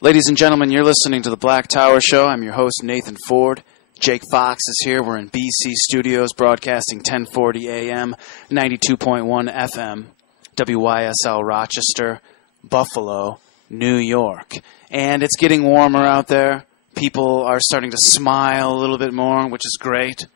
Ladies and gentlemen, you're listening to The Black Tower Show. I'm your host, Nathan Ford. Jake Fox is here. We're in BC Studios, broadcasting 1040 AM, 92.1 FM, WYSL Rochester, Buffalo, New York. And it's getting warmer out there. People are starting to smile a little bit more, which is great.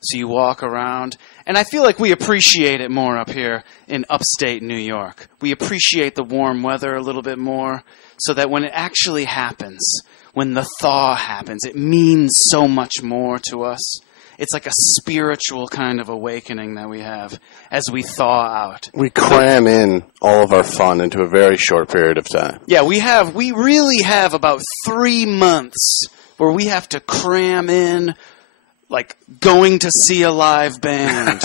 So you walk around. And I feel like we appreciate it more up here in upstate New York. We appreciate the warm weather a little bit more so that when it actually happens, when the thaw happens, it means so much more to us. It's like a spiritual kind of awakening that we have as we thaw out. We cram in all of our fun into a very short period of time. Yeah, we really have about 3 months where we have to cram in, like going to see a live band,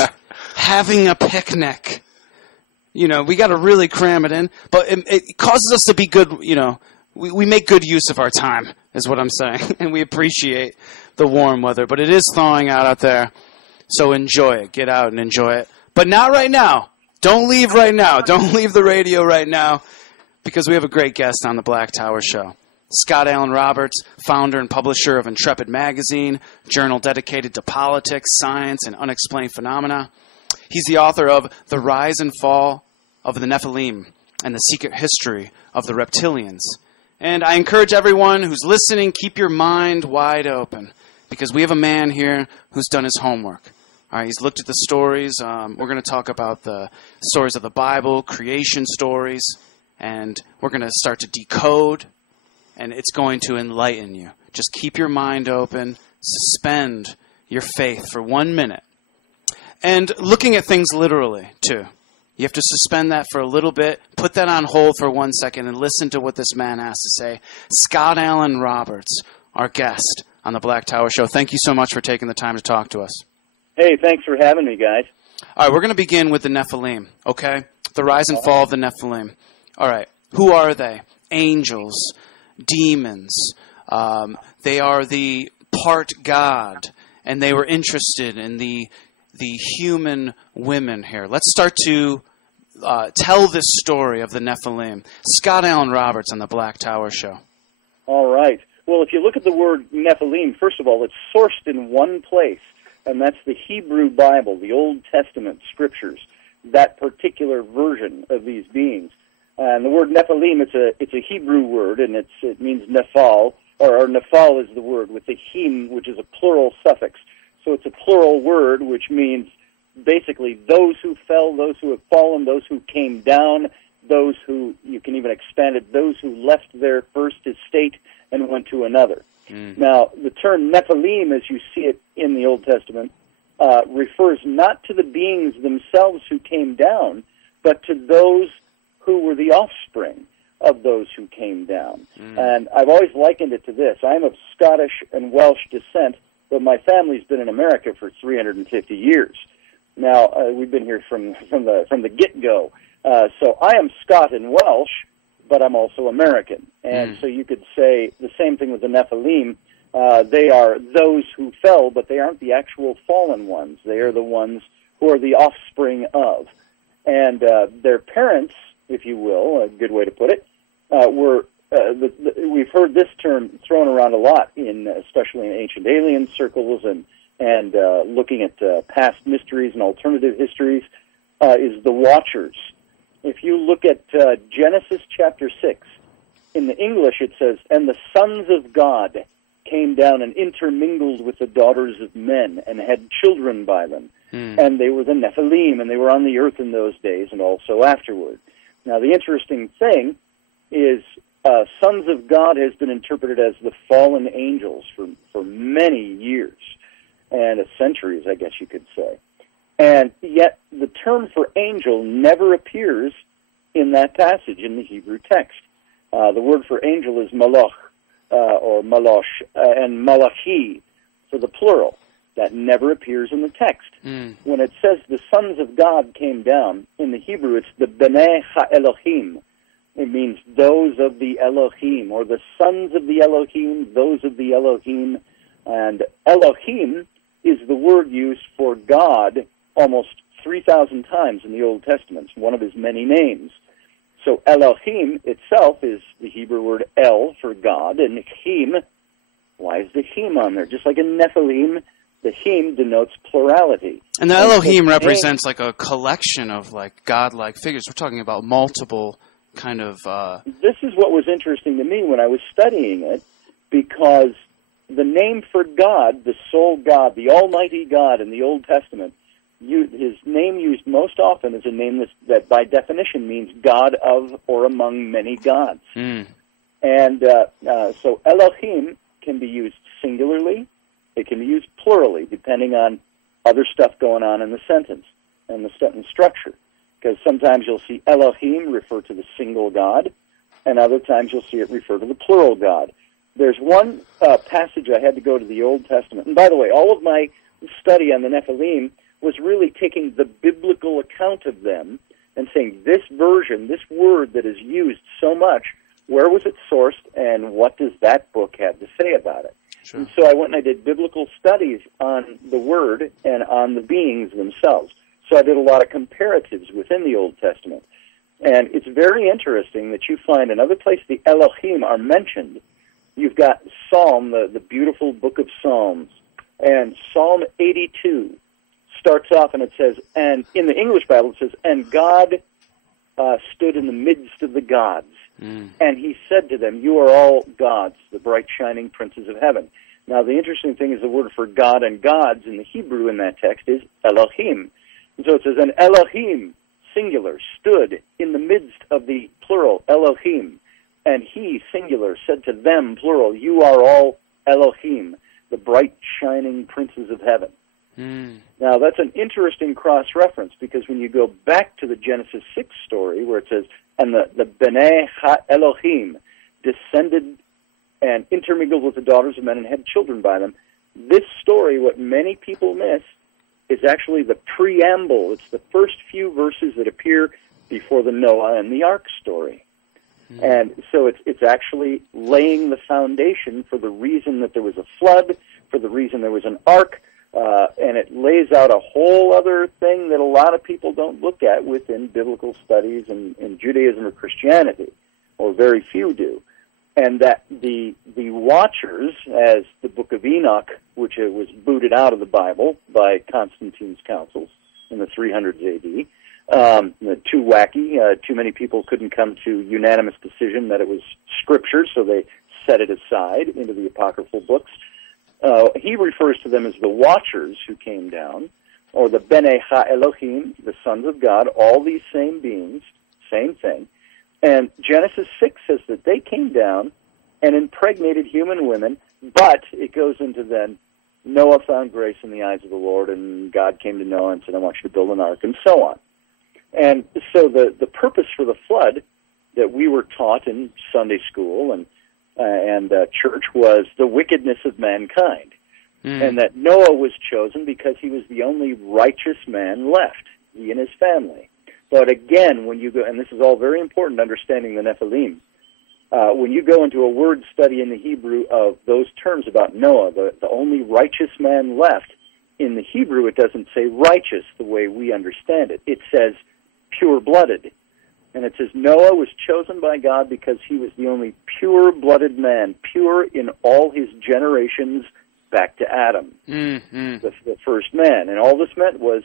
having a picnic. You know, we got to really cram it in. But it causes us to be good, you know, we make good use of our time, is what I'm saying. And we appreciate the warm weather. But it is thawing out there, so enjoy it. Get out and enjoy it. But not right now. Don't leave right now. Don't leave the radio right now, because we have a great guest on the Black Tower Show. Scott Alan Roberts, founder and publisher of Intrepid Magazine, journal dedicated to politics, science, and unexplained phenomena. He's the author of The Rise and Fall of the Nephilim and the Secret History of the Reptilians. And I encourage everyone who's listening, keep your mind wide open, because we have a man here who's done his homework. All right, he's looked at the stories. We're going to talk about the stories of the Bible, creation stories, and we're going to start to decode, and it's going to enlighten you. Just keep your mind open, suspend your faith for 1 minute. And looking at things literally, too. You have to suspend that for a little bit, put that on hold for 1 second, and listen to what this man has to say. Scott Alan Roberts, our guest on the Black Tower Show. Thank you so much for taking the time to talk to us. Hey, thanks for having me, guys. All right, we're going to begin with the Nephilim, okay? The rise and fall of the Nephilim. All right, who are they? Angels, demons. They are the part God, and they were interested in the human women here. Let's start to tell this story of the Nephilim. Scott Alan Roberts on the Black Tower Show. All right. Well, if you look at the word Nephilim, first of all, it's sourced in one place, and that's the Hebrew Bible, the Old Testament scriptures, that particular version of these beings. And the word Nephilim, it's a Hebrew word, and it means Nephal, or Nephal is the word, with the him, which is a plural suffix. So it's a plural word, which means basically those who fell, those who have fallen, those who came down, those who, you can even expand it, those who left their first estate and went to another. Now, the term Nephilim, as you see it in the Old Testament, refers not to the beings themselves who came down, but to those who were the offspring of those who came down. And I've always likened it to this. I'm of Scottish and Welsh descent, but my family's been in America for 350 years. Now, we've been here from the get-go. So I am Scot and Welsh, but I'm also American. And so you could say the same thing with the Nephilim. They are those who fell, but they aren't the actual fallen ones. They are the ones who are the offspring of. And their parents, if you will, a good way to put it, were... we've heard this term thrown around a lot, especially in ancient alien circles and looking at past mysteries and alternative histories, is the Watchers. If you look at Genesis chapter 6, in the English it says, "And the sons of God came down and intermingled with the daughters of men and had children by them. And they were the Nephilim, and they were on the earth in those days and also afterward." Now, the interesting thing is sons of God has been interpreted as the fallen angels for many years, and centuries, I guess you could say. And yet the term for angel never appears in that passage in the Hebrew text. The word for angel is malach, or malosh, and malachi for the plural. That never appears in the text. When it says the sons of God came down, in the Hebrew it's the b'nei ha-Elohim. It means those of the Elohim, or the sons of the Elohim, those of the Elohim. And Elohim is the word used for God almost 3,000 times in the Old Testament. It's one of his many names. So Elohim itself is the Hebrew word El for God, and Him, why is the Him on there? Just like in Nephilim, the Him denotes plurality. And the Elohim represents like a collection of like godlike figures. We're talking about multiple kind of... This is what was interesting to me when I was studying it, because the name for God, the sole God, the Almighty God in the Old Testament, his name used most often is a name that by definition means God of or among many gods. Mm. And so Elohim can be used singularly, it can be used plurally, depending on other stuff going on in the sentence and the sentence structure. Because sometimes you'll see Elohim refer to the single God, and other times you'll see it refer to the plural God. There's one passage I had to go to the Old Testament. And by the way, all of my study on the Nephilim was really taking the biblical account of them and saying, this version, this word that is used so much, where was it sourced, and what does that book have to say about it? Sure. And so I went and I did biblical studies on the word and on the beings themselves. So I did a lot of comparatives within the Old Testament. And it's very interesting that you find another place the Elohim are mentioned. You've got Psalm, the beautiful book of Psalms, and Psalm 82 starts off and it says, and in the English Bible it says, and God stood in the midst of the gods. And he said to them, you are all gods, the bright shining princes of heaven. Now the interesting thing is the word for God and gods in the Hebrew in that text is Elohim. And so it says, and Elohim, singular, stood in the midst of the plural, Elohim. And he, singular, said to them, plural, you are all Elohim, the bright shining princes of heaven. Now that's an interesting cross-reference, because when you go back to the Genesis 6 story where it says, and the B'nai Ha-Elohim descended and intermingled with the daughters of men and had children by them, this story, what many people miss, is actually the preamble. It's the first few verses that appear before the Noah and the Ark story. And so it's actually laying the foundation for the reason that there was a flood, for the reason there was an ark, and it lays out a whole other thing that a lot of people don't look at within biblical studies in Judaism or Christianity, or very few do. And that the Watchers, as the Book of Enoch, which was booted out of the Bible by Constantine's councils in the 300s A.D., too wacky. Too many people couldn't come to unanimous decision that it was Scripture, so they set it aside into the apocryphal books. He refers to them as the Watchers who came down, or the B'nai Ha-Elohim, the sons of God, all these same beings, same thing. And Genesis 6 says that they came down and impregnated human women, but it goes into then, Noah found grace in the eyes of the Lord, and God came to Noah and said, I want you to build an ark, and so on. And so the purpose for the flood that we were taught in Sunday school and church was the wickedness of mankind, and that Noah was chosen because he was the only righteous man left, he and his family. But again, when you go, and this is all very important, understanding the Nephilim, when you go into a word study in the Hebrew of those terms about Noah, the only righteous man left, in the Hebrew it doesn't say righteous the way we understand it. It says pure-blooded. And it says Noah was chosen by God because he was the only pure-blooded man, pure in all his generations back to Adam, the first man. And all this meant was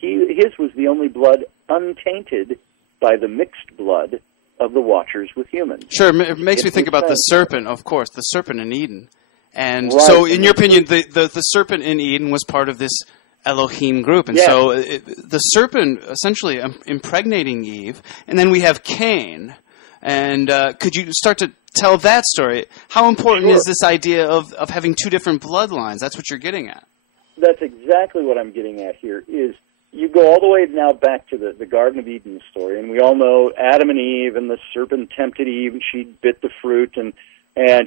his was the only blood untainted by the mixed blood of the Watchers with humans. Sure, it makes me think about the serpent, of course, the serpent in Eden. And right. So in your opinion, the serpent in Eden was part of this Elohim group. And so the serpent essentially impregnating Eve, and then we have Cain. And could you start to tell that story? How important is this idea of having two different bloodlines? That's what you're getting at. That's exactly what I'm getting at here, is you go all the way now back to the Garden of Eden story, and we all know Adam and Eve, and the serpent tempted Eve, and she bit the fruit, and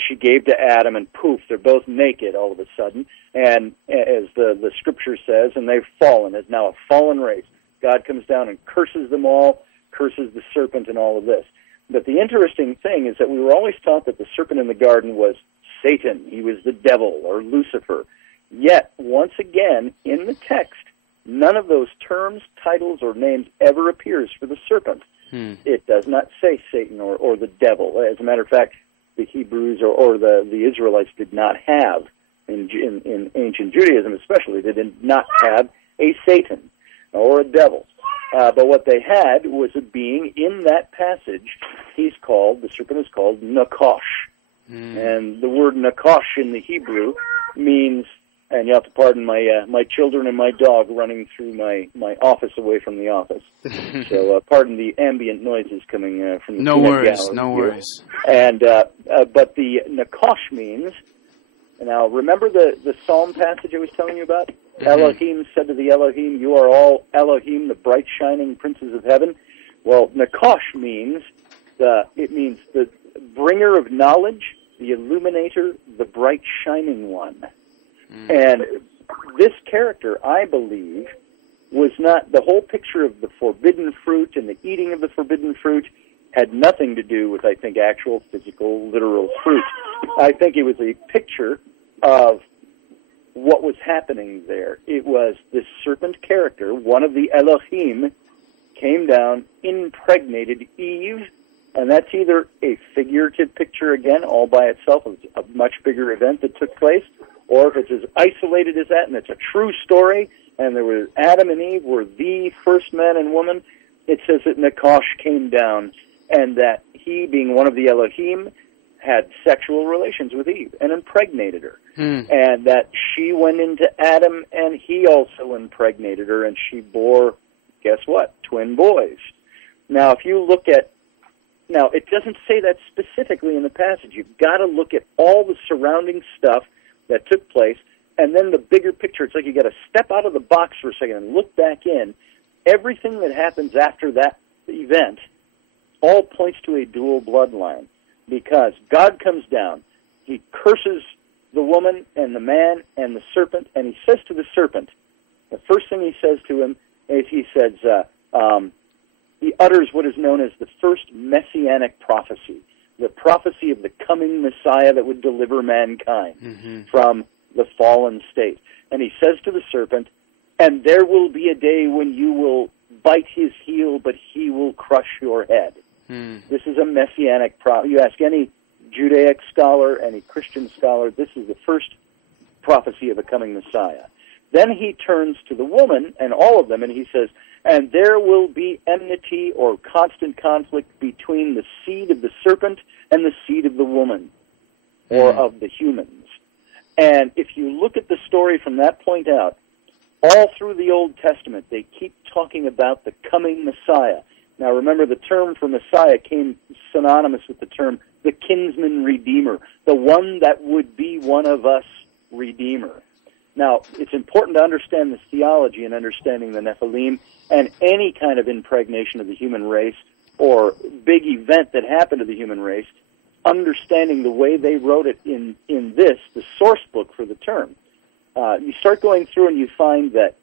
she gave to Adam, and poof, they're both naked all of a sudden, and as the Scripture says, and they've fallen, as now a fallen race. God comes down and curses them all, curses the serpent and all of this. But the interesting thing is that we were always taught that the serpent in the garden was Satan. He was the devil, or Lucifer. Yet, once again, in the text, none of those terms, titles, or names ever appears for the serpent. It does not say Satan or the devil. As a matter of fact, the Hebrews or the Israelites did not have, in ancient Judaism especially, they did not have a Satan or a devil. But what they had was a being in that passage. The serpent is called Nakash. And the word Nakash in the Hebrew means, and you have to pardon my children and my dog running through my office away from the office. So pardon the ambient noises coming from the No worries. And but the Nakash means, now remember the Psalm passage I was telling you about? Elohim said to the Elohim, "You are all Elohim, the bright shining princes of heaven." Well, Nakash means the bringer of knowledge, the illuminator, the bright shining one. And this character, I believe, was not the whole picture of the forbidden fruit and the eating of the forbidden fruit had nothing to do with, I think, actual physical, literal fruit. I think it was a picture of what was happening there. It was this serpent character, one of the Elohim, came down, impregnated Eve, and that's either a figurative picture again, all by itself, of a much bigger event that took place, or if it's as isolated as that and it's a true story, and there was Adam and Eve were the first man and woman, it says that Nakash came down, and that he, being one of the Elohim, had sexual relations with Eve and impregnated her. And that she went into Adam, and he also impregnated her, and she bore, guess what, twin boys. Now, if you look at, now, it doesn't say that specifically in the passage. You've got to look at all the surrounding stuff that took place, and then the bigger picture. It's like you got to step out of the box for a second and look back in. Everything that happens after that event all points to a dual bloodline, because God comes down, he curses the woman and the man and the serpent, and he says to the serpent, the first thing he says to him is he says, he utters what is known as the first messianic prophecy, the prophecy of the coming Messiah that would deliver mankind from the fallen state. And he says to the serpent, "And there will be a day when you will bite his heel, but he will crush your head." This is a messianic prophecy. You ask any Judaic scholar, any Christian scholar, this is the first prophecy of a coming Messiah. Then he turns to the woman and all of them, and he says, "And there will be enmity or constant conflict between the seed of the serpent and the seed of the woman, or of the humans." And if you look at the story from that point out, all through the Old Testament, they keep talking about the coming Messiah. Now remember, the term for Messiah came synonymous with the term the kinsman redeemer, the one that would be one of us redeemer. Now, it's important to understand this theology and understanding the Nephilim and any kind of impregnation of the human race or big event that happened to the human race, understanding the way they wrote it in this, the source book for the term. You start going through and you find that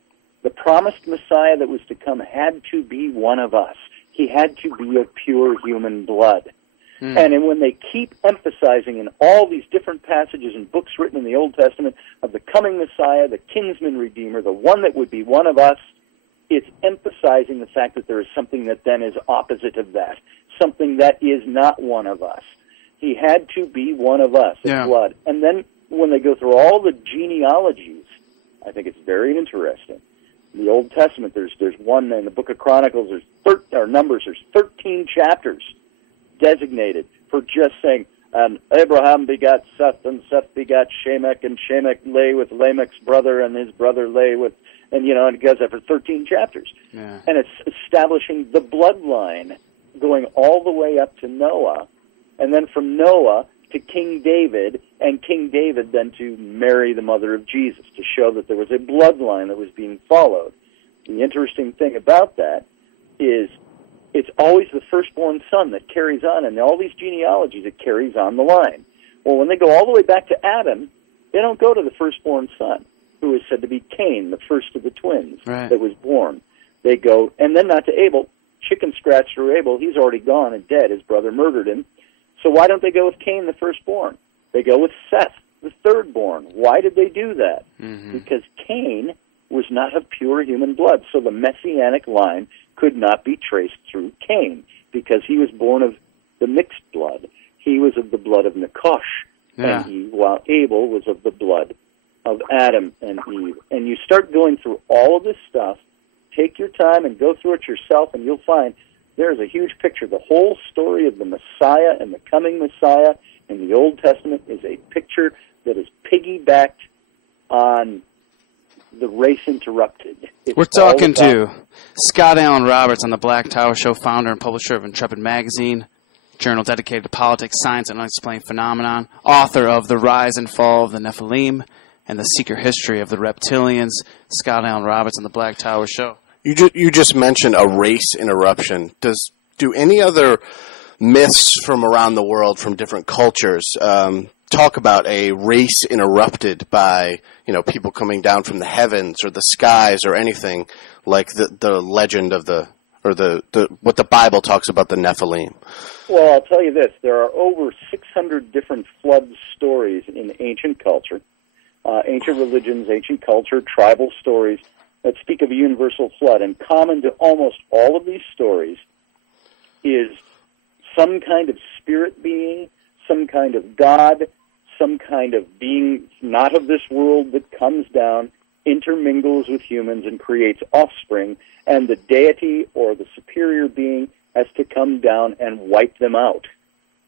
the promised Messiah that was to come had to be one of us. He had to be of pure human blood. And when they keep emphasizing in all these different passages and books written in the Old Testament of the coming Messiah, the kinsman redeemer, the one that would be one of us, it's emphasizing the fact that there is something that then is opposite of that, something that is not one of us. He had to be one of us in blood. And then when they go through all the genealogies, I think it's very interesting. In the Old Testament, there's one in the Book of Chronicles, Numbers, there's 13 chapters designated for just saying, Abraham begot Seth, and Seth begot Shemech, and Shemech lay with Lamech's brother, and his brother lay with, and it goes on for 13 chapters. And it's establishing the bloodline going all the way up to Noah, and then from Noah to King David, and King David then to Mary, the mother of Jesus, to show that there was a bloodline that was being followed. The interesting thing about that is it's always the firstborn son that carries on, and all these genealogies, it carries on the line. Well, when they go all the way back to Adam, they don't go to the firstborn son, who is said to be Cain, the first of the twins that was born. They go, and then not to Abel, chicken scratch for Abel, he's already gone and dead, his brother murdered him. So why don't they go with Cain, the firstborn? They go with Seth, the thirdborn. Why did they do that? Because Cain was not of pure human blood, so the messianic line could not be traced through Cain. because he was born of the mixed blood. He was of the blood of Nakash and Eve, while Abel was of the blood of Adam and Eve. And you start going through all of this stuff, take your time and go through it yourself, and you'll find there's a huge picture. The whole story of the Messiah and the coming Messiah in the Old Testament is a picture that is piggybacked on the race interrupted. We're talking to Scott Allen Roberts on the Black Tower Show, founder and publisher of Intrepid Magazine, journal dedicated to politics, science, and unexplained phenomenon, author of The Rise and Fall of the Nephilim and the Secret History of the Reptilians. Scott Allen Roberts on the Black Tower Show. You just mentioned a race interruption. Do any other myths from around the world, from different cultures, talk about a race interrupted by, people coming down from the heavens or the skies or anything like the legend of what the Bible talks about the Nephilim? Well, I'll tell you this. There are over 600 different flood stories in ancient culture, ancient religions, ancient culture, tribal stories that speak of a universal flood. And common to almost all of these stories is some kind of spirit being, some kind of God, some kind of being not of this world that comes down, intermingles with humans and creates offspring, and the deity or the superior being has to come down and wipe them out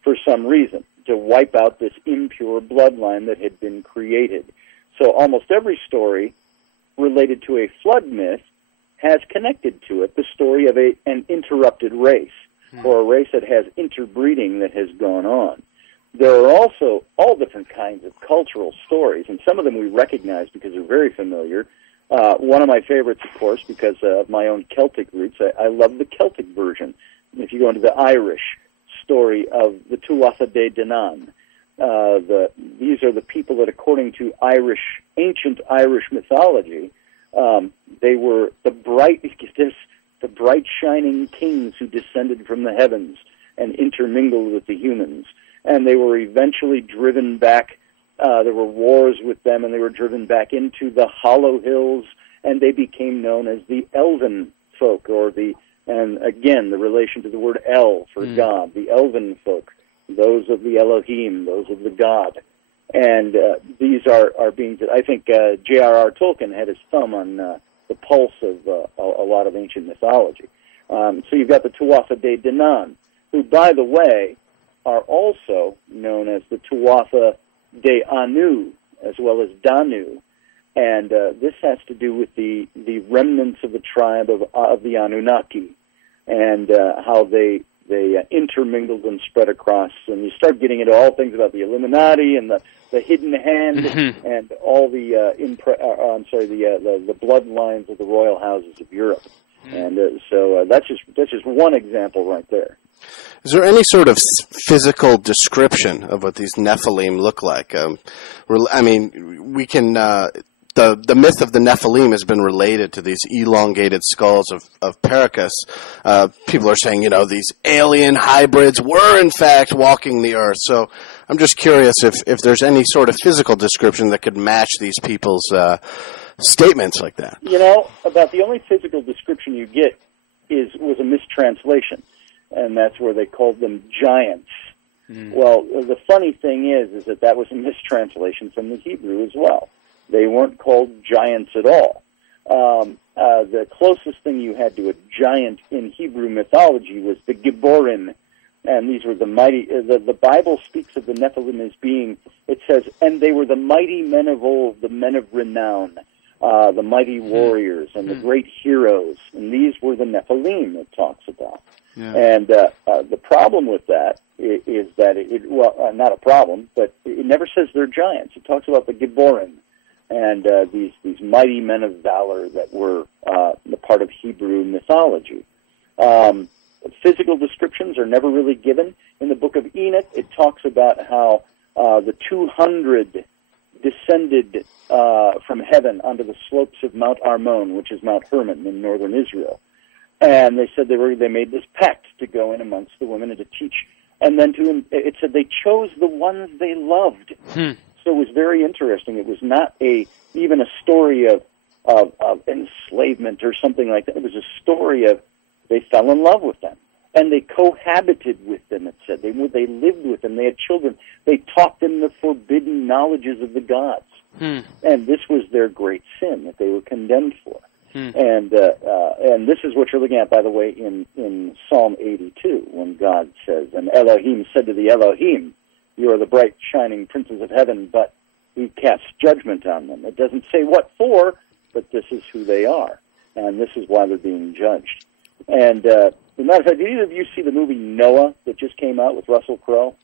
for some reason, to wipe out this impure bloodline that had been created. So almost every story related to a flood myth has connected to it the story of an interrupted race, or a race that has interbreeding that has gone on. There are also all different kinds of cultural stories, and some of them we recognize because they're very familiar. One of my favorites, of course, because of my own Celtic roots, I love the Celtic version. If you go into the Irish story of the Tuatha Dé Danann, these are the people that, according to ancient Irish mythology, they were the bright shining kings who descended from the heavens and intermingled with the humans. And they were eventually driven back. There were wars with them, and they were driven back into the Hollow Hills, and they became known as the Elven folk, and again, the relation to the word El for God, the Elven folk, those of the Elohim, those of the God. And these are beings that I think J.R.R. Tolkien had his thumb on the pulse of a lot of ancient mythology. So you've got the Tuatha Dé Danann, who, by the way, are also known as the Tuatha Dé Anu, as well as Danu. And this has to do with the remnants of the tribe of the Anunnaki, and how they intermingled and spread across. And you start getting into all things about the Illuminati and the hidden hand and all the bloodlines of the royal houses of Europe. And so that's just one example right there. Is there any sort of physical description of what these Nephilim look like? We can. The myth of the Nephilim has been related to these elongated skulls of Pericus. People are saying, these alien hybrids were in fact walking the earth. So I'm just curious if there's any sort of physical description that could match these people's statements like that. About the only physical description you get was a mistranslation, and that's where they called them giants. Well, the funny thing is that was a mistranslation from the Hebrew as well. They weren't called giants at all. The closest thing you had to a giant in Hebrew mythology was the Gibborim, and these were the mighty. The Bible speaks of the Nephilim as being, it says, and they were the mighty men of old, the men of renown, the mighty warriors and the great heroes, and these were the Nephilim it talks about. Yeah. And the problem with that is that not a problem, but it never says they're giants. It talks about the Gibborim, and these mighty men of valor that were the part of Hebrew mythology. Physical descriptions are never really given. In the book of Enoch, it talks about how the 200 descended from heaven onto the slopes of Mount Armon, which is Mount Hermon in northern Israel. And they said they made this pact to go in amongst the women and to teach. And then it said they chose the ones they loved. So it was very interesting. It was not even a story of enslavement or something like that. It was a story of they fell in love with them. and they cohabited with them, it said. They lived with them. They had children. They taught them the forbidden knowledges of the gods. And this was their great sin that they were condemned for. And this is what you're looking at, by the way, in Psalm 82, when God says, and Elohim said to the Elohim, you are the bright, shining princes of heaven, but he casts judgment on them. It doesn't say what for, but this is who they are, and this is why they're being judged. And as a matter of fact, did either of you see the movie Noah that just came out with Russell Crowe?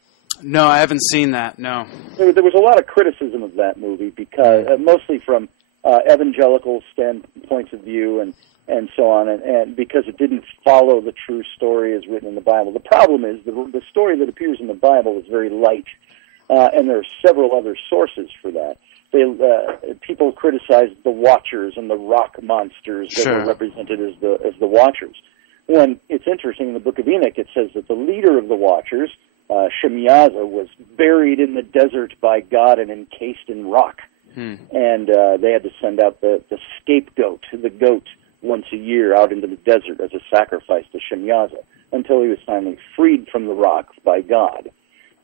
No, I haven't seen that, no. There was a lot of criticism of that movie, because mostly from evangelical points of view and so on, and because it didn't follow the true story as written in the Bible. The problem is the story that appears in the Bible is very light, and there are several other sources for that. People criticized the Watchers and the rock monsters that were represented as the Watchers. When it's interesting, in the Book of Enoch, it says that the leader of the Watchers, Shemiyaza, was buried in the desert by God and encased in rock. And they had to send out the scapegoat, the goat, once a year out into the desert as a sacrifice to Shemiyaza, until he was finally freed from the rock by God.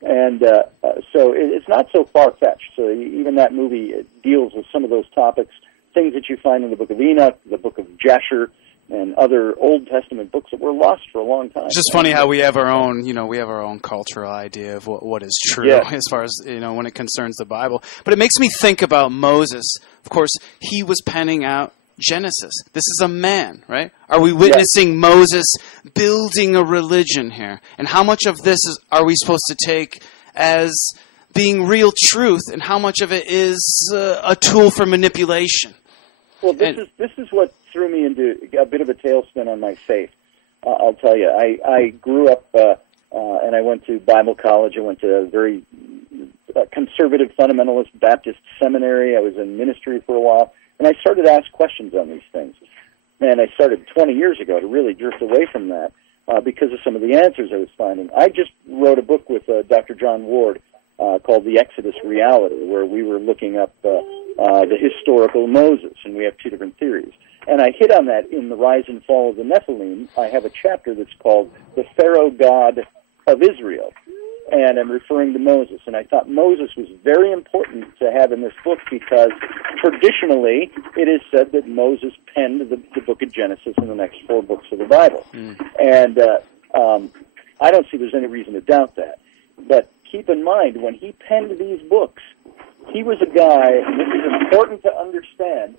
And so it's not so far-fetched. So even that movie deals with some of those topics, things that you find in the Book of Enoch, the Book of Jasher, and other Old Testament books that were lost for a long time. It's just funny how we have our own, cultural idea of what is true as far as, when it concerns the Bible. But it makes me think about Moses. Of course, he was penning out Genesis. This is a man, right? Are we witnessing Moses building a religion here? And how much of this are we supposed to take as being real truth, and how much of it is a tool for manipulation? Well, this is what threw me into a bit of a tailspin on my faith. I'll tell you, I grew up and I went to Bible college. I went to a very conservative fundamentalist Baptist seminary. I was in ministry for a while, and I started to ask questions on these things. And I started 20 years ago to really drift away from that because of some of the answers I was finding. I just wrote a book with Dr. John Ward called The Exodus Reality, where we were looking up the historical Moses, and we have two different theories. And I hit on that in The Rise and Fall of the Nephilim. I have a chapter that's called The Pharaoh God of Israel, and I'm referring to Moses. And I thought Moses was very important to have in this book because traditionally it is said that Moses penned the book of Genesis and the next 4 books of the Bible. And I don't see there's any reason to doubt that. But keep in mind, when he penned these books, he was a guy, and this is important to understand,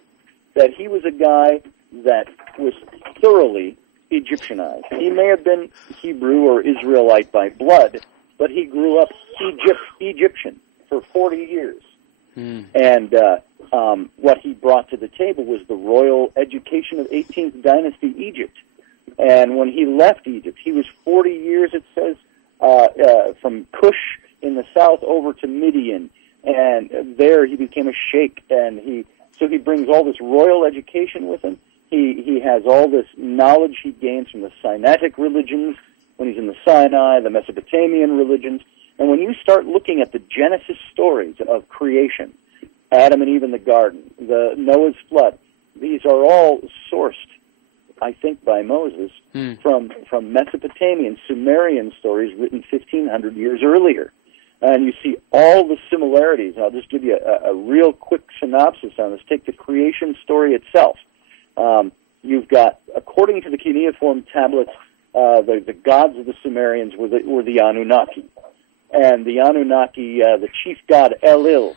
that he was a guy that was thoroughly Egyptianized. He may have been Hebrew or Israelite by blood, but he grew up Egyptian for 40 years. And what he brought to the table was the royal education of 18th dynasty Egypt. And when he left Egypt, he was 40 years, it says, from Cush in the south over to Midian. And there he became a sheikh, and he brings all this royal education with him. He has all this knowledge he gains from the Sinaitic religions when he's in the Sinai, the Mesopotamian religions. And when you start looking at the Genesis stories of creation, Adam and Eve in the garden, the Noah's flood, these are all sourced, I think, by Moses from Mesopotamian, Sumerian stories written 1,500 years earlier. And you see all the similarities. I'll just give you a real quick synopsis on this. Take the creation story itself. You've got, according to the cuneiform tablets, the gods of the Sumerians were the Anunnaki. And the Anunnaki, the chief god Elil,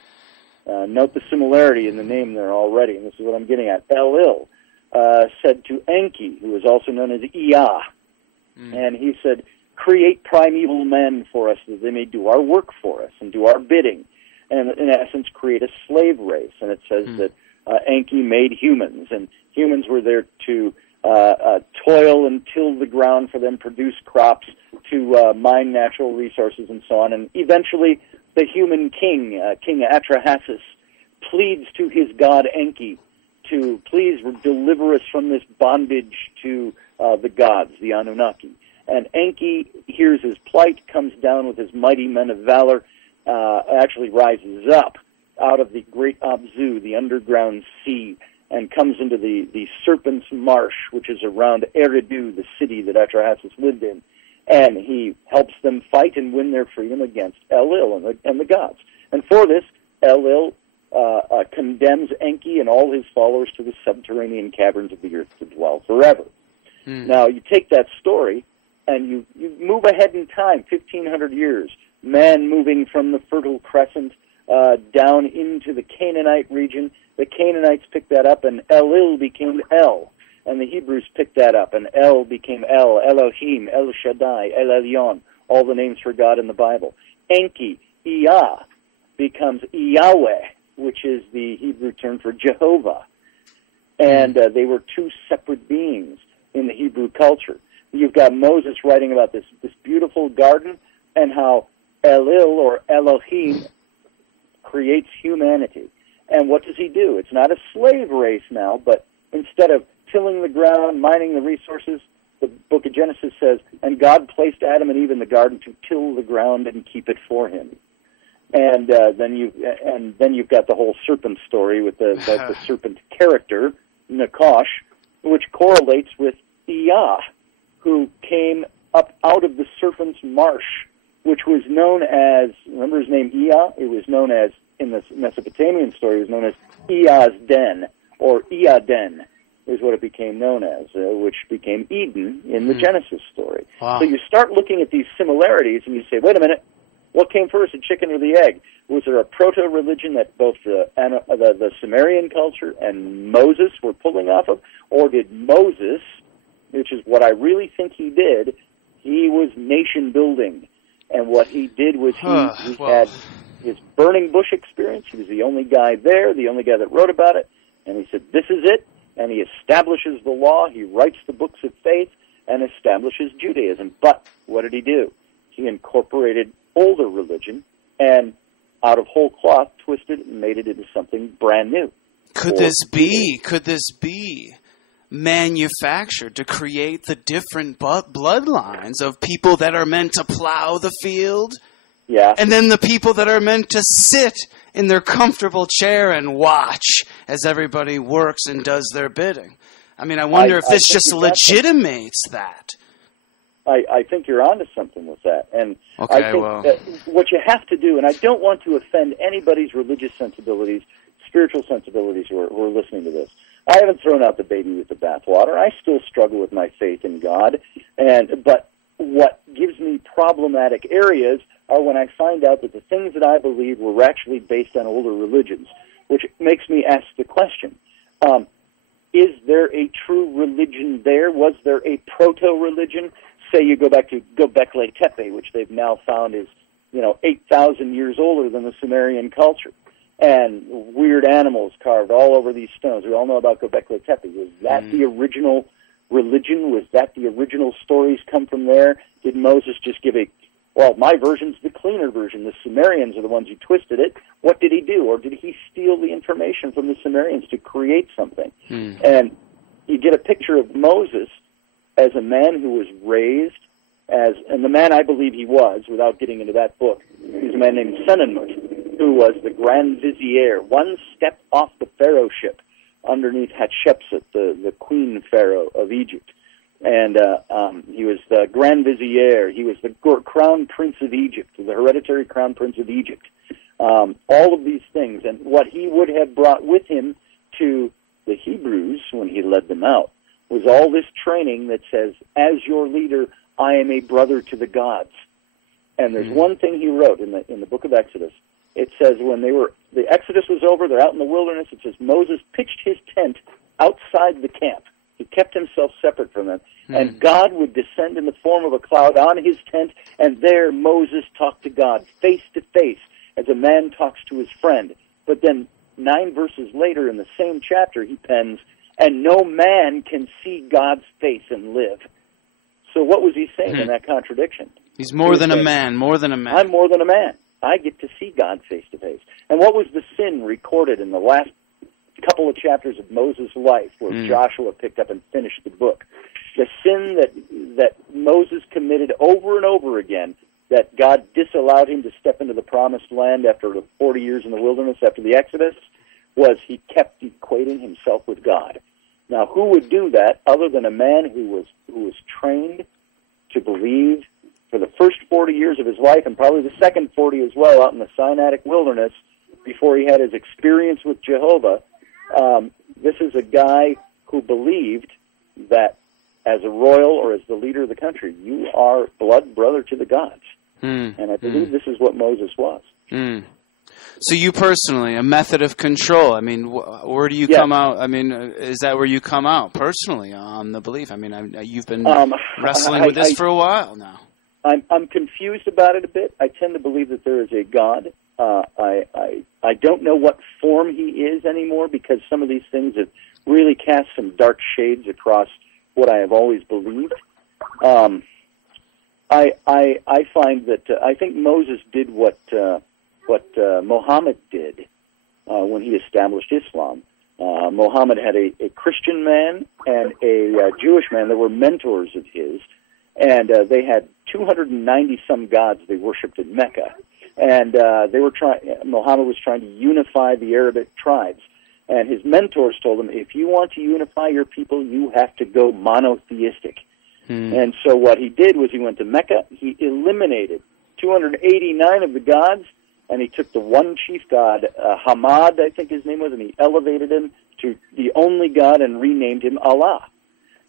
note the similarity in the name there already, and this is what I'm getting at. Elil said to Enki, who is also known as Ea, and he said, create primeval men for us that they may do our work for us and do our bidding, and in essence create a slave race. And it says that Enki made humans, and humans were there to toil and till the ground for them, produce crops, to mine natural resources and so on. And eventually the human king, King Atrahasis, pleads to his god Enki to please deliver us from this bondage to the gods, the Anunnaki. And Enki hears his plight, comes down with his mighty men of valor, actually rises up out of the great Abzu, the underground sea, and comes into the Serpent's Marsh, which is around Eridu, the city that Atrahasis lived in. And he helps them fight and win their freedom against El-Il and the gods. And for this, El-Il condemns Enki and all his followers to the subterranean caverns of the earth to dwell forever. Now, you take that story and you move ahead in time, 1,500 years, man moving from the Fertile Crescent down into the Canaanite region. The Canaanites picked that up, and El-Il became El. And the Hebrews picked that up, and El became El, Elohim, El Shaddai, El Elyon, all the names for God in the Bible. Enki, Iyah, becomes Yahweh, which is the Hebrew term for Jehovah. And they were two separate beings in the Hebrew culture. You've got Moses writing about this beautiful garden and how El-Il, or Elohim, creates humanity. And what does he do? It's not a slave race now, but instead of tilling the ground, mining the resources, the book of Genesis says, and God placed Adam and Eve in the garden to till the ground and keep it for him. And then you've got the whole serpent story with the serpent character, Nakash, which correlates with Iyah, who came up out of the serpent's marsh, which was known as, remember his name Iyah? It was known as, in the Mesopotamian story, it was known as Iyah's den, or Iyah-den, is what it became known as, which became Eden in the Genesis story. Wow. So you start looking at these similarities and you say, wait a minute, what came first, the chicken or the egg? Was there a proto-religion that both the Sumerian culture and Moses were pulling off of? Or did Moses, which is what I really think he did, he was nation-building. And what he did was he had his burning bush experience. He was the only guy there, the only guy that wrote about it. And he said, this is it. And he establishes the law. He writes the books of faith and establishes Judaism. But what did he do? He incorporated older religion and out of whole cloth twisted it and made it into something brand new. Could this be manufactured to create the different bloodlines of people that are meant to plow the field? Yeah. And then the people that are meant to sit in their comfortable chair and watch as everybody works and does their bidding. I mean, I wonder if this just legitimates that. I think you're onto something with that. And okay, I think that what you have to do, and I don't want to offend anybody's religious sensibilities, spiritual sensibilities who are listening to this. I haven't thrown out the baby with the bathwater. I still struggle with my faith in God. But what gives me problematic areas are when I find out that the things that I believe were actually based on older religions, which makes me ask the question, is there a true religion there? Was there a proto-religion? Say you go back to Göbekli Tepe, which they've now found is 8,000 years older than the Sumerian culture, and weird animals carved all over these stones. We all know about Göbekli Tepe. Was that the original religion? Was that the original stories come from there? Did Moses just give my version's the cleaner version. The Sumerians are the ones who twisted it. What did he do? Or did he steal the information from the Sumerians to create something? And you get a picture of Moses as a man who was raised and the man I believe he was, without getting into that book, he's a man named Senenmut, who was the Grand Vizier, one step off the pharaohship underneath Hatshepsut, the queen pharaoh of Egypt. And he was the Grand Vizier. He was the crown prince of Egypt, the hereditary crown prince of Egypt. All of these things. And what he would have brought with him to the Hebrews when he led them out was all this training that says, as your leader, I am a brother to the gods. And there's one thing he wrote in the book of Exodus. It says when the Exodus was over, they're out in the wilderness, it says Moses pitched his tent outside the camp. He kept himself separate from them. And God would descend in the form of a cloud on his tent, and there Moses talked to God face to face as a man talks to his friend. But then 9 verses later in the same chapter he pens, and no man can see God's face and live. So what was he saying in that contradiction? He's more than a man, more than a man. I'm more than a man. I get to see God face to face. And what was the sin recorded in the last couple of chapters of Moses' life where Joshua picked up and finished the book? The sin that Moses committed over and over again, that God disallowed him to step into the promised land after the 40 years in the wilderness after the Exodus, was he kept equating himself with God. Now, who would do that other than a man who was trained to believe for the first 40 years of his life, and probably the second 40 as well, out in the Sinaitic wilderness, before he had his experience with Jehovah. This is a guy who believed that as a royal or as the leader of the country, you are blood brother to the gods. And I believe this is what Moses was. So you personally, a method of control, I mean, where do you come out? I mean, is that where you come out personally on the belief? I mean, you've been wrestling with this for a while now. I'm confused about it a bit. I tend to believe that there is a God. I don't know what form he is anymore, because some of these things have really cast some dark shades across what I have always believed. I find that I think Moses did what Muhammad did when he established Islam. Muhammad had a Christian man and a Jewish man that were mentors of his, and they had 290 some gods they worshipped in Mecca. And Muhammad was trying to unify the Arabic tribes. And his mentors told him, if you want to unify your people, you have to go monotheistic. And so what he did was he went to Mecca, he eliminated 289 of the gods, and he took the one chief god, Hamad, I think his name was, and he elevated him to the only God and renamed him Allah.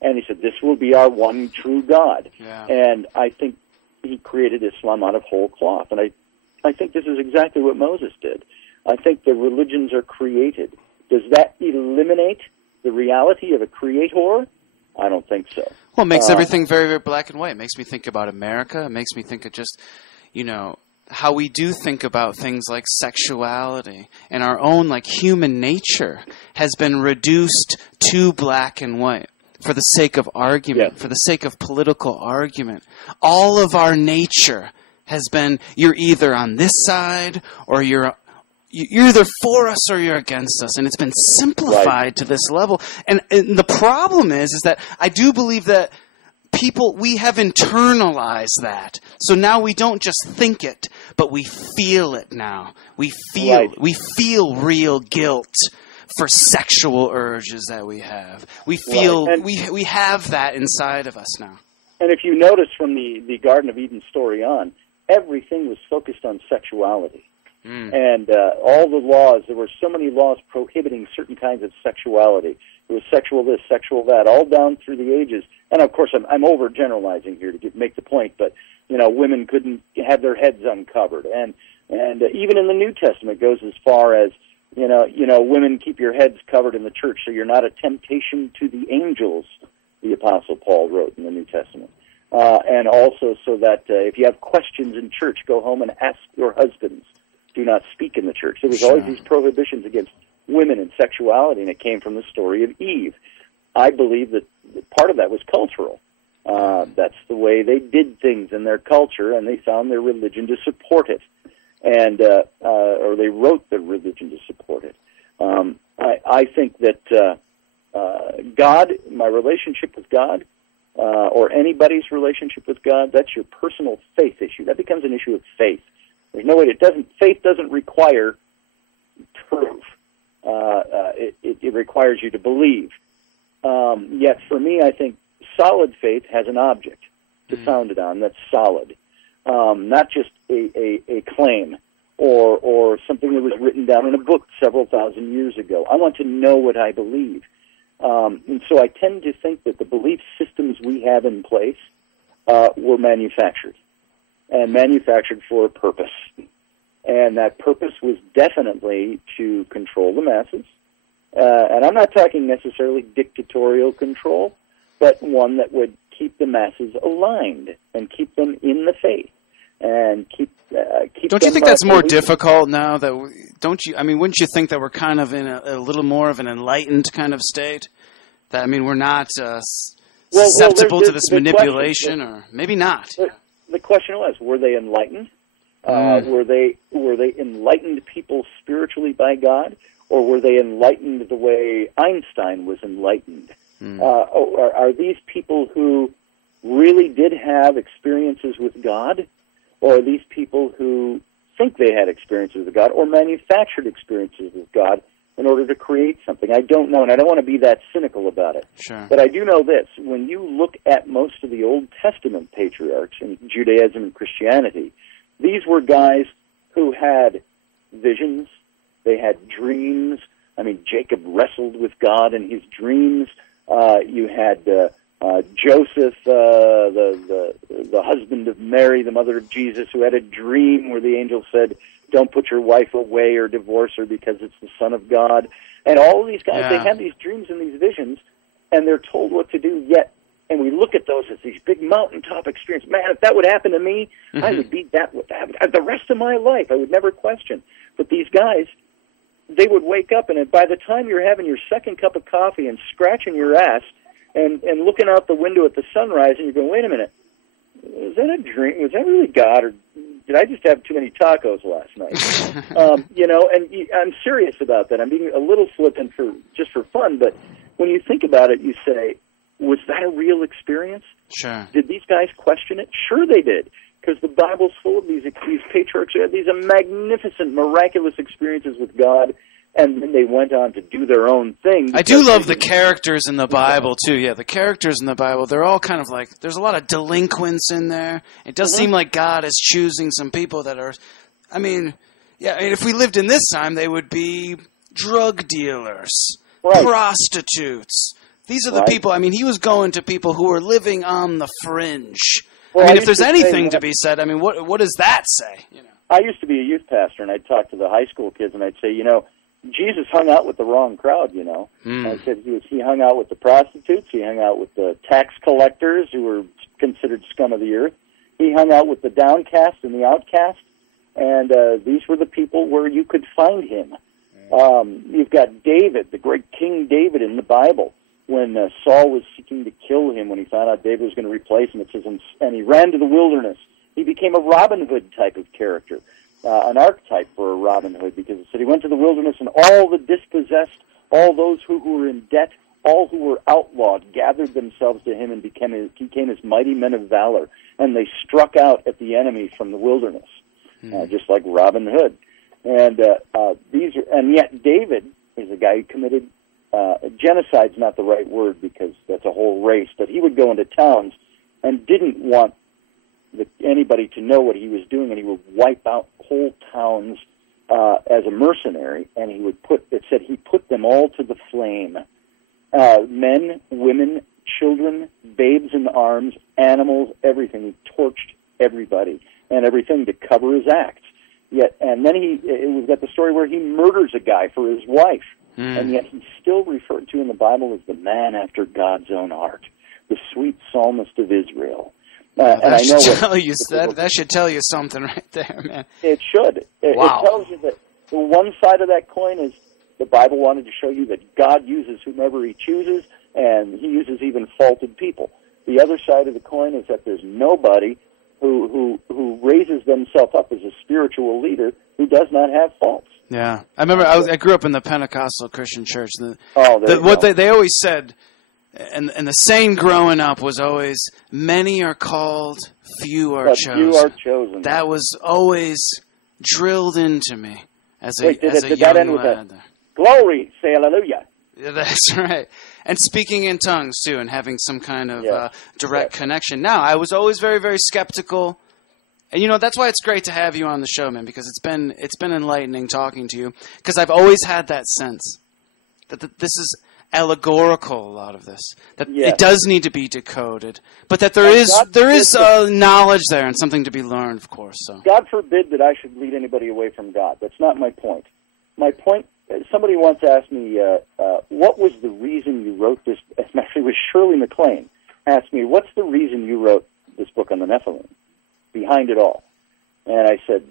And he said, this will be our one true God. Yeah. And I think he created Islam out of whole cloth. And I think this is exactly what Moses did. I think the religions are created. Does that eliminate the reality of a creator? I don't think so. Well, it makes everything very, very black and white. It makes me think about America. It makes me think of just, how we do think about things like sexuality, and our own, human nature has been reduced to black and white for the sake of argument, for the sake of political argument. All of our nature has been, you're either on this side or you're either for us or you're against us, and it's been simplified to this level. And the problem is that I do believe that we have internalized that. So now we don't just think it, but we feel it now. We feel real guilt for sexual urges that we have. We feel we have that inside of us now. And if you notice from the Garden of Eden story on, everything was focused on sexuality. And all the laws, there were so many laws prohibiting certain kinds of sexuality. It was sexual this, sexual that, all down through the ages. And of course, I'm overgeneralizing here to make the point, but women couldn't have their heads uncovered, and even in the New Testament it goes as far as women, keep your heads covered in the church so you're not a temptation to the angels. The Apostle Paul wrote in the New Testament, and also so that if you have questions in church, go home and ask your husbands. Do not speak in the church. There was always these prohibitions against women and sexuality, and it came from the story of Eve. I believe that part of that was cultural. That's the way they did things in their culture, and they found their religion to support it, and or they wrote their religion to support it. I think that God, my relationship with God, or anybody's relationship with God, that's your personal faith issue. That becomes an issue of faith. There's no way faith doesn't require proof. It requires you to believe. Yet for me, I think solid faith has an object to found it on that's solid, not just a claim or something that was written down in a book several thousand years ago. I want to know what I believe. And so I tend to think that the belief systems we have in place were manufactured, and manufactured for a purpose. And that purpose was definitely to control the masses. And I'm not talking necessarily dictatorial control, but one that would keep the masses aligned and keep them in the faith and keep. Don't you think that's more difficult now? Wouldn't you think that we're kind of in a little more of an enlightened kind of state? That we're not susceptible to this manipulation, or maybe not. The question was: were they enlightened? Were they enlightened people spiritually by God, or were they enlightened the way Einstein was enlightened? Are these people who really did have experiences with God, or are these people who think they had experiences with God or manufactured experiences with God in order to create something? I don't know, and I don't want to be that cynical about it. Sure. But I do know this. When you look at most of the Old Testament patriarchs in Judaism and Christianity, these were guys who had visions, they had dreams. I mean, Jacob wrestled with God in his dreams. You had Joseph, the husband of Mary, the mother of Jesus, who had a dream where the angel said, "Don't put your wife away or divorce her because it's the Son of God." And all of these guys, they have these dreams and these visions, and they're told what to do. Yet, and we look at those as these big mountaintop experiences. Man, if that would happen to me, I would be that would happen the rest of my life. I would never question. But these guys, they would wake up, and by the time you're having your second cup of coffee and scratching your ass and looking out the window at the sunrise, and you're going, wait a minute, was that a dream? Was that really God, or did I just have too many tacos last night? You know, and I'm serious about that. I'm being a little flippant just for fun, but when you think about it, you say, was that a real experience? Sure. Did these guys question it? Sure they did, because the Bible's full of these patriarchs who had these magnificent, miraculous experiences with God, and then they went on to do their own thing. I do love the characters in the Bible, too. Yeah, the characters in the Bible, they're all kind of like, there's a lot of delinquents in there. It does seem like God is choosing some people that are, I mean, if we lived in this time, they would be drug dealers, prostitutes. These are the people, I mean, he was going to people who were living on the fringe. Well, I mean, if there's anything to be said, I mean, what does that say? You know? I used to be a youth pastor, and I'd talk to the high school kids, and I'd say, you know, Jesus hung out with the wrong crowd, you know. I said he hung out with the prostitutes, he hung out with the tax collectors who were considered scum of the earth. He hung out with the downcast and the outcast, and these were the people where you could find him. You've got David, the great King David in the Bible. When Saul was seeking to kill him, when he found out David was going to replace him, it says, and he ran to the wilderness. He became a Robin Hood type of character, an archetype for a Robin Hood, because it said he went to the wilderness, and all the dispossessed, all those who were in debt, all who were outlawed, gathered themselves to him and became his mighty men of valor, and they struck out at the enemy from the wilderness, just like Robin Hood. And and yet David is a guy who committed genocide's not the right word because that's a whole race, but he would go into towns and didn't want anybody to know what he was doing, and he would wipe out whole towns as a mercenary, and he put them all to the flame. Men, women, children, babes in arms, animals, everything. He torched everybody and everything to cover his acts. And then we've got the story where he murders a guy for his wife. And yet he's still referred to in the Bible as the man after God's own heart, the sweet psalmist of Israel. That should tell you something right there, man. It should. It tells you that the one side of that coin is the Bible wanted to show you that God uses whomever he chooses, and he uses even faulted people. The other side of the coin is that there's nobody who raises themselves up as a spiritual leader who does not have faults. Yeah, I remember I grew up in the Pentecostal Christian church. They always said, and the saying growing up was always, "Many are called, few are chosen." Few are chosen. That was always drilled into me as a did young that end lad. With glory, say hallelujah. Yeah, that's right. And speaking in tongues too, and having some kind of direct connection. Now, I was always very, very skeptical. And, you know, that's why it's great to have you on the show, man, because it's been enlightening talking to you, because I've always had that sense that this is allegorical, a lot of this, that it does need to be decoded, but that there is knowledge there and something to be learned, of course. So God forbid that I should lead anybody away from God. That's not my point. My point, somebody once asked me, what was the reason you wrote this, actually it was Shirley MacLaine, asked me, what's the reason you wrote this book on the Nephilim? Behind it all. And I said,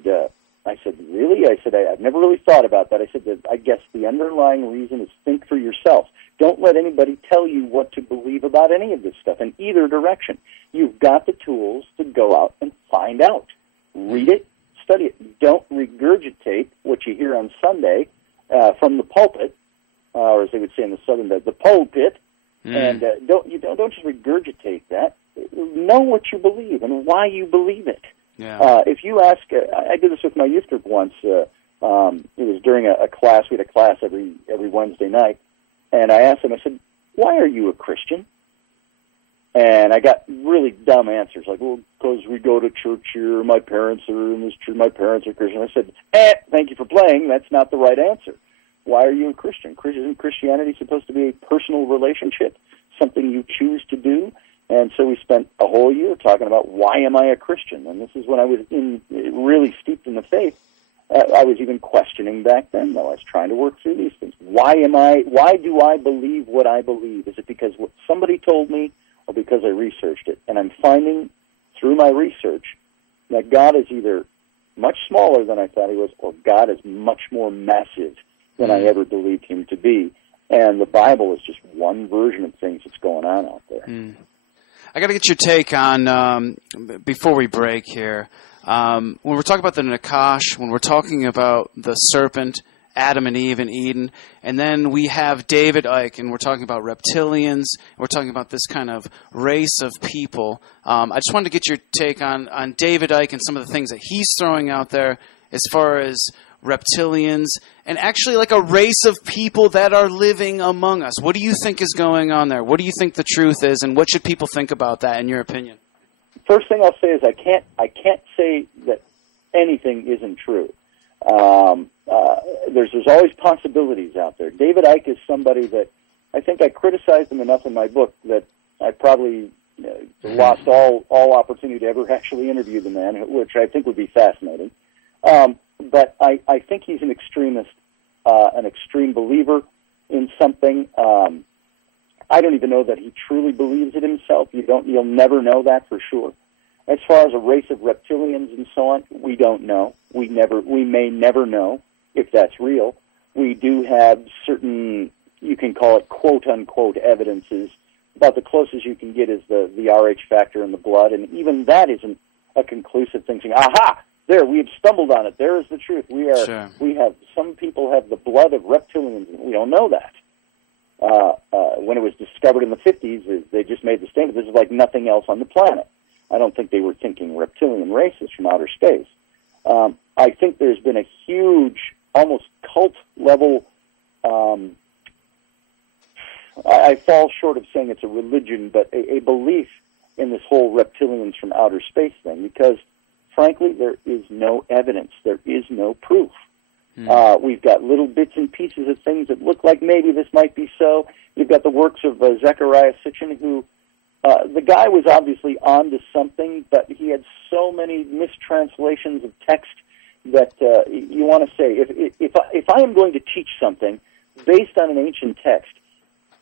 really? I said, I've never really thought about that. I said, I guess the underlying reason is think for yourself. Don't let anybody tell you what to believe about any of this stuff in either direction. You've got the tools to go out and find out. Read it, study it. Don't regurgitate what you hear on Sunday from the pulpit, or as they would say in the Southern bed, the pulpit. And don't just regurgitate that. Know what you believe and why you believe it. Yeah. If you ask, I did this with my youth group once. It was during a class. We had a class every Wednesday night. And I asked him, I said, why are you a Christian? And I got really dumb answers, like, well, because we go to church here, my parents are in this church, my parents are Christian. I said, thank you for playing, that's not the right answer. Why are you a Christian? Isn't Christianity supposed to be a personal relationship, something you choose to do? And so we spent a whole year talking about why am I a Christian? And this is when I was really steeped in the faith. I was even questioning back then, though. I was trying to work through these things. Why do I believe what I believe? Is it because what somebody told me or because I researched it? And I'm finding through my research that God is either much smaller than I thought he was, or God is much more massive than I ever believed him to be. And the Bible is just one version of things that's going on out there. I got to get your take on, before we break here, when we're talking about the Nakash, when we're talking about the serpent, Adam and Eve in Eden, and then we have David Icke, and we're talking about reptilians, we're talking about this kind of race of people. I just wanted to get your take on David Icke and some of the things that he's throwing out there as far as reptilians, and actually like a race of people that are living among us. What do you think is going on there? What do you think the truth is, and what should people think about that, in your opinion? First thing I'll say is I can't say that anything isn't true. There's always possibilities out there. David Icke is somebody that I think I criticized him enough in my book that I probably lost all opportunity to ever actually interview the man, which I think would be fascinating. But I think he's an extremist, an extreme believer in something. I don't even know that he truly believes it himself. You'll never know that for sure. As far as a race of reptilians and so on, we don't know. We may never know if that's real. We do have certain, you can call it quote unquote evidences. About the closest you can get is the Rh factor in the blood, and even that isn't a conclusive thing. Saying, aha, there, we have stumbled on it. There is the truth. Some people have the blood of reptilians. We don't know that. When it was discovered in the 50s, they just made the statement, this is like nothing else on the planet. I don't think they were thinking reptilian races from outer space. I think there's been a huge, almost cult-level, I fall short of saying it's a religion, but a belief in this whole reptilians from outer space thing, because, frankly, there is no evidence. There is no proof. We've got little bits and pieces of things that look like maybe this might be so. You've got the works of Zecharia Sitchin, who the guy was obviously onto something, but he had so many mistranslations of text that you want to say, if I am going to teach something based on an ancient text,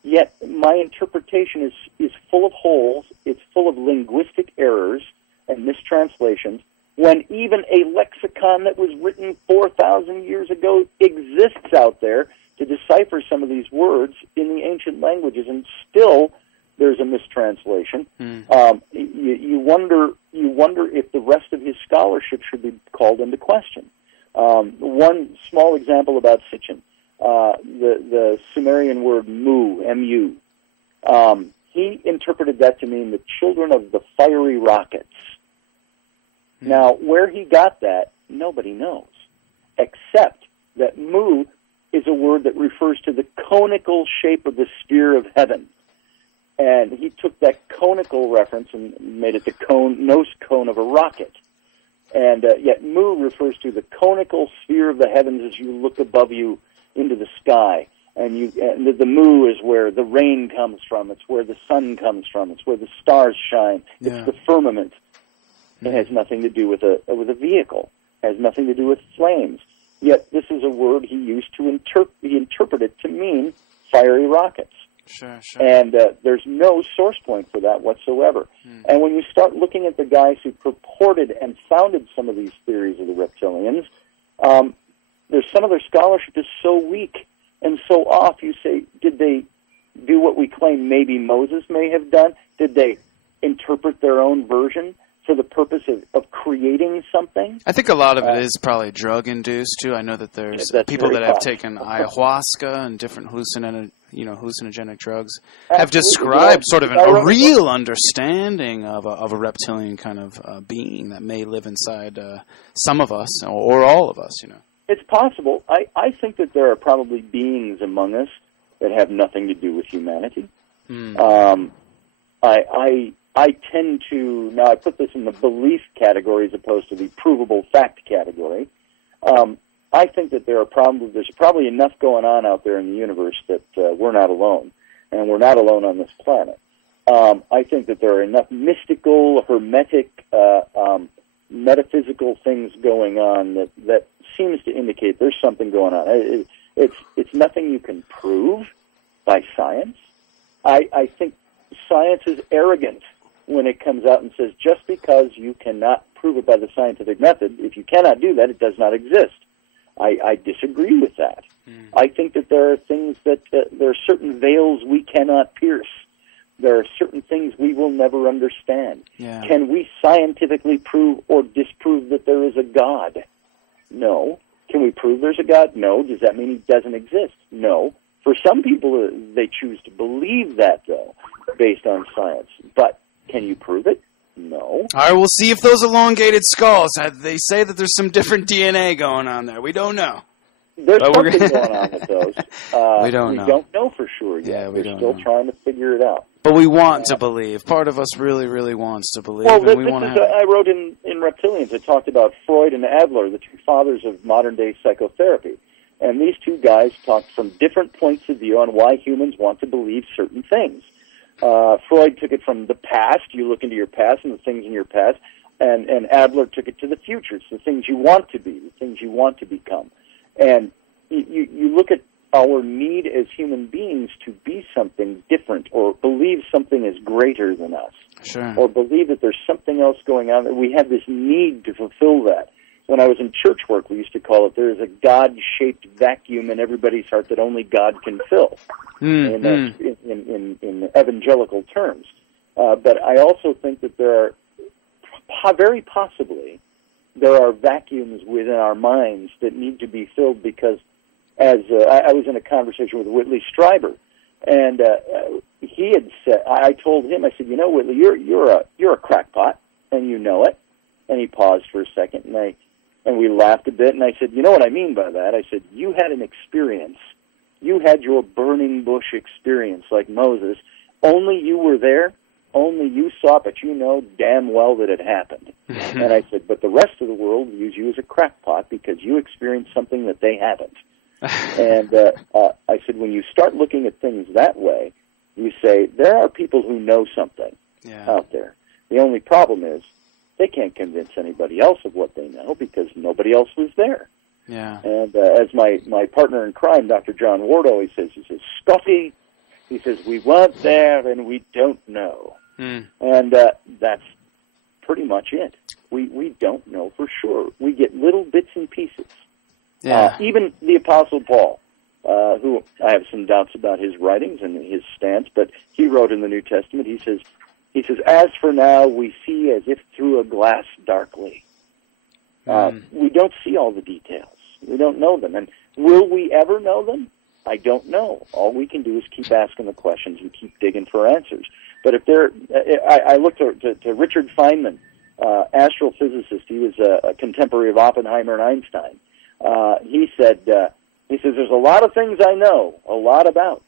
yet my interpretation is full of holes, it's full of linguistic errors and mistranslations, when even a lexicon that was written 4,000 years ago exists out there to decipher some of these words in the ancient languages, and still there's a mistranslation. You wonder if the rest of his scholarship should be called into question. One small example about Sitchin, the Sumerian word mu, M-U, he interpreted that to mean the children of the fiery rockets. Now, where he got that, nobody knows, except that mu is a word that refers to the conical shape of the sphere of heaven. And he took that conical reference and made it the nose cone of a rocket. And yet mu refers to the conical sphere of the heavens as you look above you into the sky. And the mu is where the rain comes from. It's where the sun comes from. It's where the stars shine. Yeah. It's the firmament. It has nothing to do with a vehicle. It has nothing to do with flames. Yet this is a word he used to interpret it to mean fiery rockets. Sure. And there's no source point for that whatsoever. And when you start looking at the guys who purported and founded some of these theories of the reptilians, there's some of their scholarship is so weak and so off. You say, did they do what we claim maybe Moses may have done? Did they interpret their own version for the purpose of creating something? I think a lot of it is probably drug-induced, too. I know that there's people that have taken ayahuasca and different hallucinogenic drugs have described sort of a real understanding of a reptilian kind of being that may live inside some of us or all of us, It's possible. I think that there are probably beings among us that have nothing to do with humanity. I tend to, now I put this in the belief category as opposed to the provable fact category. I think that there's probably enough going on out there in the universe that we're not alone, and we're not alone on this planet. I think that there are enough mystical, hermetic, metaphysical things going on that seems to indicate there's something going on. It's nothing you can prove by science. I think science is arrogant when it comes out and says just because you cannot prove it by the scientific method, if you cannot do that, it does not exist. I disagree with that. I think that there are things that there are certain veils we cannot pierce. There are certain things we will never understand. Yeah. Can we scientifically prove or disprove that there is a God? No. Can we prove there's a God? No. Does that mean he doesn't exist? No. For some people, they choose to believe that, though, based on science. But can you prove it? No. All right, we'll see if those elongated skulls, they say that there's some different DNA going on there. We don't know. There's something going on with those. We don't know. We don't know for sure yet. Yeah, We're still trying to figure it out. But we want to believe. Part of us really, really wants to believe. Well, I wrote in Reptilians, it talked about Freud and Adler, the two fathers of modern-day psychotherapy. And these two guys talked from different points of view on why humans want to believe certain things. Freud took it from the past. You look into your past and the things in your past. And Adler took it to the future. It's the things you want to be, the things you want to become. And you look at our need as human beings to be something different or believe something is greater than us. Sure. Or believe that there's something else going on, that we have this need to fulfill that. When I was in church work, we used to call it, there is a God-shaped vacuum in everybody's heart that only God can fill, in evangelical terms. But I also think that there are, very possibly, there are vacuums within our minds that need to be filled because, as I was in a conversation with Whitley Strieber, and he had said, I told him, I said, you know, Whitley, you're a crackpot, and you know it. And he paused for a second, and we laughed a bit, and I said, you know what I mean by that? I said, you had an experience. You had your burning bush experience like Moses. Only you were there. Only you saw it, but you know damn well that it happened. And I said, but the rest of the world views you as a crackpot because you experienced something that they haven't. And I said, when you start looking at things that way, you say, there are people who know something out there. The only problem is they can't convince anybody else of what they know because nobody else was there. Yeah. And as my partner in crime, Dr. John Ward, always says, he says, Scotty, he says, we weren't there and we don't know. And that's pretty much it. We don't know for sure. We get little bits and pieces. Yeah. Even the Apostle Paul, who I have some doubts about his writings and his stance, but he wrote in the New Testament, he says, as for now, we see as if through a glass darkly. We don't see all the details. We don't know them. And will we ever know them? I don't know. All we can do is keep asking the questions and keep digging for answers. But if I looked to Richard Feynman, astrophysicist. He was a contemporary of Oppenheimer and Einstein. He says, there's a lot of things I know a lot about.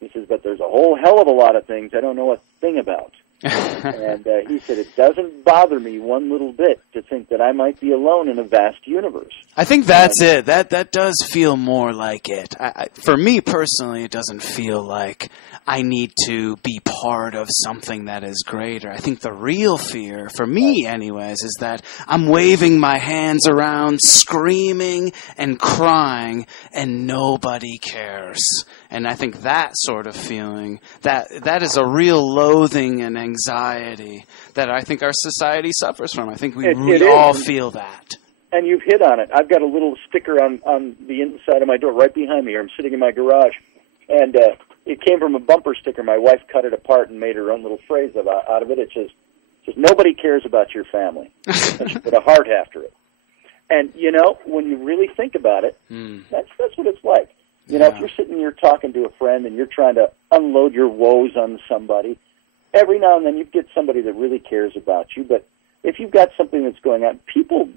He says, but there's a whole hell of a lot of things I don't know a thing about. And he said, it doesn't bother me one little bit to think that I might be alone in a vast universe. I think that's it. That does feel more like it. For me personally, it doesn't feel like I need to be part of something that is greater. I think the real fear, for me anyways, is that I'm waving my hands around, screaming and crying, and nobody cares. And I think that sort of feeling, that is a real loathing and anxiety that I think our society suffers from. I think we all feel that. And you've hit on it. I've got a little sticker on the inside of my door right behind me here. I'm sitting in my garage. And it came from a bumper sticker. My wife cut it apart and made her own little phrase out of it. It says, nobody cares about your family. And she put a heart after it. And, when you really think about it, that's what it's like. If you're sitting here talking to a friend and you're trying to unload your woes on somebody, every now and then you get somebody that really cares about you. But if you've got something that's going on, people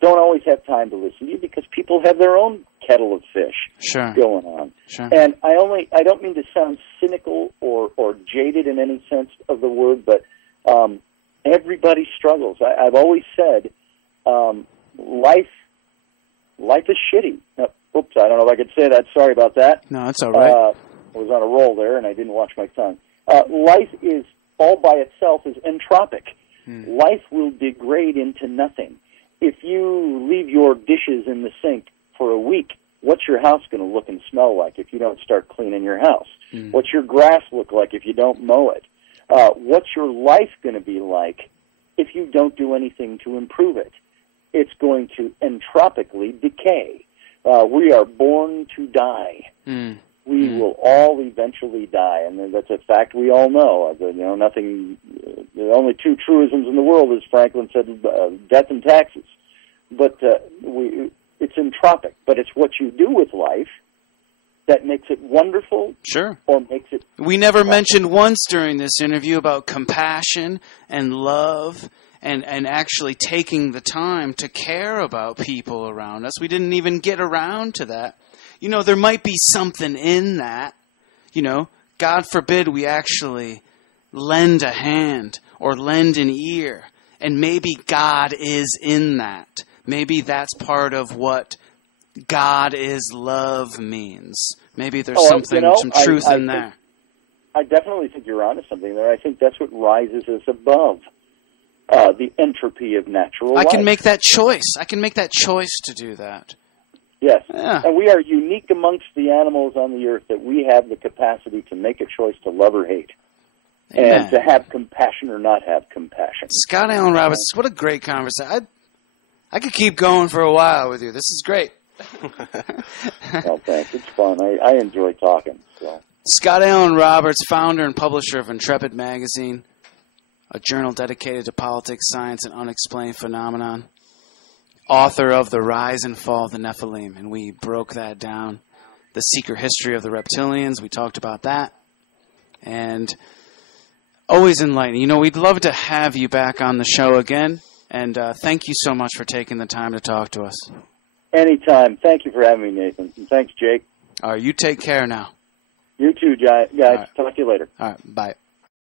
don't always have time to listen to you because people have their own kettle of fish going on. Sure. And I don't mean to sound cynical or jaded in any sense of the word, but everybody struggles. I've always said life is shitty. Oops, I don't know if I could say that. Sorry about that. No, that's all right. I was on a roll there, and I didn't watch my tongue. Life is, all by itself, is entropic. Life will degrade into nothing. If you leave your dishes in the sink for a week, what's your house going to look and smell like if you don't start cleaning your house? What's your grass look like if you don't mow it? What's your life going to be like if you don't do anything to improve it? It's going to entropically decay. We are born to die. We will all eventually die, and that's a fact we all know. Nothing. The only two truisms in the world, as Franklin said, death and taxes. But it's entropic. But it's what you do with life that makes it wonderful. Sure. Or makes it. We never mentioned once during this interview about compassion and love. And actually taking the time to care about people around us. We didn't even get around to that. There might be something in that. God forbid we actually lend a hand or lend an ear. And maybe God is in that. Maybe that's part of what God is love means. Maybe there's some truth in there. I definitely think you're onto something there. I think that's what rises us above. The entropy of natural life. I can make that choice. I can make that choice to do that. Yes. Yeah. And we are unique amongst the animals on the earth that we have the capacity to make a choice to love or hate. Amen. And to have compassion or not have compassion. Scott Allen Roberts, what a great conversation. I could keep going for a while with you. This is great. Well, thanks. It's fun. I enjoy talking. So. Scott Allen Roberts, founder and publisher of Intrepid Magazine, a journal dedicated to politics, science, and unexplained phenomenon. Author of The Rise and Fall of the Nephilim, and we broke that down. The secret history of the reptilians, we talked about that. And always enlightening. We'd love to have you back on the show again, and thank you so much for taking the time to talk to us. Anytime. Thank you for having me, Nathan. And thanks, Jake. All right, you take care now. You too, guys. Right. Talk to you later. All right, bye.